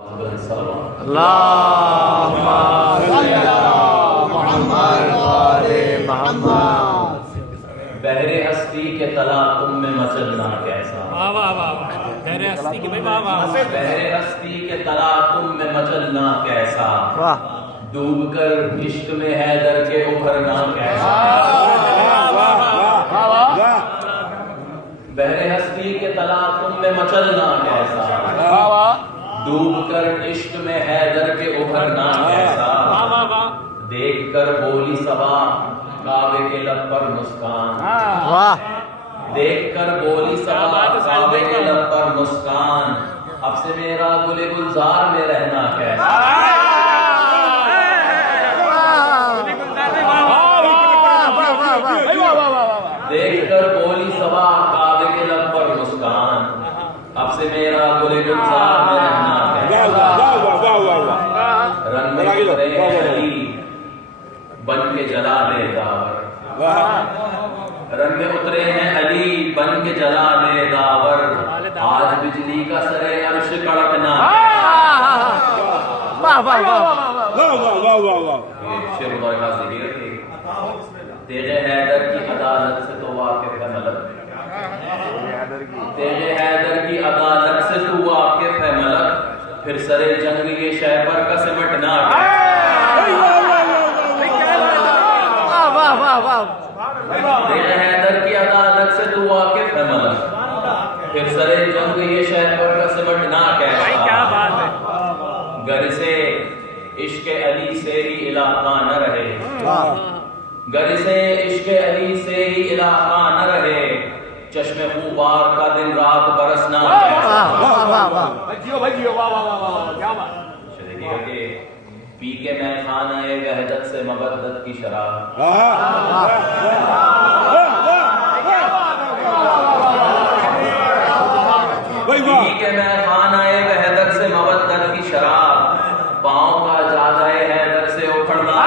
اللہم صلی علی محمد وآل محمد۔ بحر ہستی کے تلا تم میں مچلنا کیسا، بحر ہستی کے بحر ہستی کے تلا تم میں مچلنا کیسا، ڈوب کر عشق میں حیدر کے ابھرنا کیسا۔ بحر ہستی کے تلا تم میں مچلنا کیسا، ڈوب کر عشق میں حیدر کے ابھرنا کیسا۔ دیکھ کر بولی صبا کعبے کے لب پر مسکان، دیکھ کر بولی صبا کعبے کے لب پر مسکان، اب سے میرا گل گلزار میں رہنا کیسا۔ دیکھ کر بولی صبا کعبے کے لب پر مسکان، اب سے میرا گل گلزار میں رہنا کیسا۔ رنگ میں اترے ہیں علی بن کے جلا لے داور، رنگ میں اترے ہیں علی بن کے جلا لے داور، آج بجلی کا سرے عرش کڑکنا۔ شیر اللہ کا ذکر ہے، تیرے حیدر کی عدالت سے تو واقف ہے ملک، تیرے حیدر کی عدالت سے تو واقف ہے ملک، پھر سرے جنگ یہ شہپر کا سمٹنا۔ تیرے حیدر کی عدالت سے تو واقف ہے ملک، پھر سرے جنگ یہ شہپر کا سمٹنا کیسا۔ گر سے عشق علی سے ہی علاقہ نہ رہے، گر سے عشق علی سے ہی علاقہ نہ رہے، چشم خوبار کا دن رات برسنا کیسا۔ دیکھیے کہ پی کے میں خانہ وحدت سے مبدت کی شراب، پی کے میں خانہ وحدت سے مبدت کی شراب، پاؤں کا جادہ حیدر سے اکھڑنا۔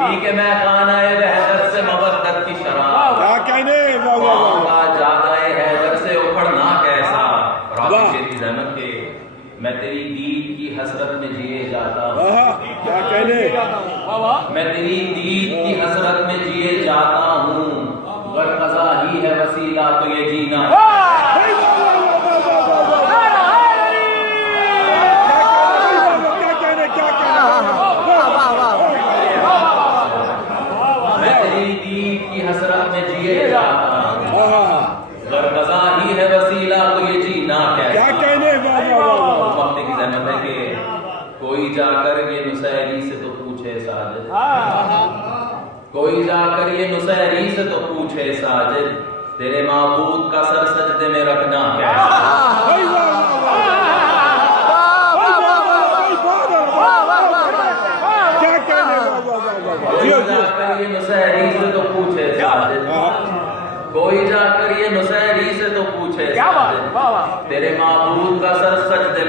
پی کے میں خانہ وحدت سے مبدت کی شراب، پاؤں کا جادہ حیدر سے اکھڑنا کیسا۔ زحمت کے میں تیری دید کی حسرت میں جیے جاتا ہوں، میں تیری دید کی حسرت میں جیے جاتا ہوں، گر قضا ہی ہے وسیلہ تو یہ جینا۔ میں تیری دید کی حسرت میں جیے جاتا ہوں، گر قضا ہی ہے وسیلہ تو یہ جینا کیسا۔ وقت کی زحمت ہے کہ کوئی جا کر یہ نصیری سے تو پوچھے ساجد، کوئی جا کر یہ نصیری سے تو پوچھے ساجد، تیرے معبود کا سر سجدے میں رکھنا کیسا۔ کوئی جا کر یہ نصیری سے تو پوچھے ساجد، کوئی جا کر یہ نصیری سے تو پوچھے ساجد، تیرے معبود کا سر سجدے